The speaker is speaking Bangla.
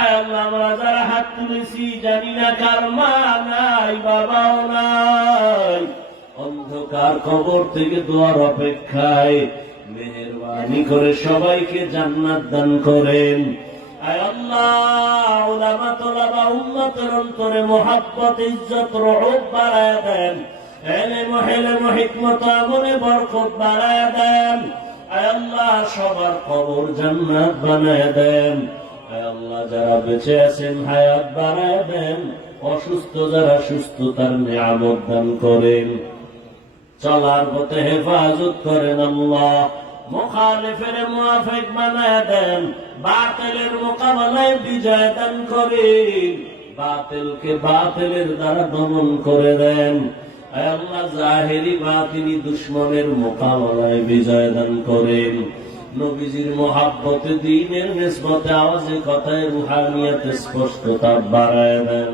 আয় আল্লাহ আমরা যারা হাত তুলেছি জানি না কার মা নাই বাবাও নাই, অন্ধকার কবর থেকে দোয়ার অপেক্ষায়, মেহেরবানি করে সবাইকে জান্নাত দান করেন। আয় আল্লাহ উলামা তোলাবা উম্মতের অন্তরে মুহাব্বত ইজ্জত রহমত বাড়ায়া দেন, ইলম হিকমত আমলে বরকত বাড়ায়া দেন। আয় আল্লাহ সবার কবর জান্নাত বানায়া দেন। আয় আল্লাহ যারা বেঁচে আছেন হায়াত বাড়ায়া দেন, অসুস্থ যারা সুস্থতার নিয়ামত দান করেন, চলার পথে হেফাজত করেন আল্লাহ, মুখালিফের মুওয়াফিক বানায়া দেন, বাতিলের মোকাবেলায় বিজয় দান করেন, বাতিলকে বাতিলের দ্বারা দমন করে দেন। আয় আল্লাহ জাহেরি বাতিনি দুশমনের মোকাবেলায় বিজয় দান করেন। নবীজির মুহাব্বতে দ্বীনের নিসবতে আওয়াজে কথায় রুহানিয়াতে স্পষ্টতা বাড়ায় দেন।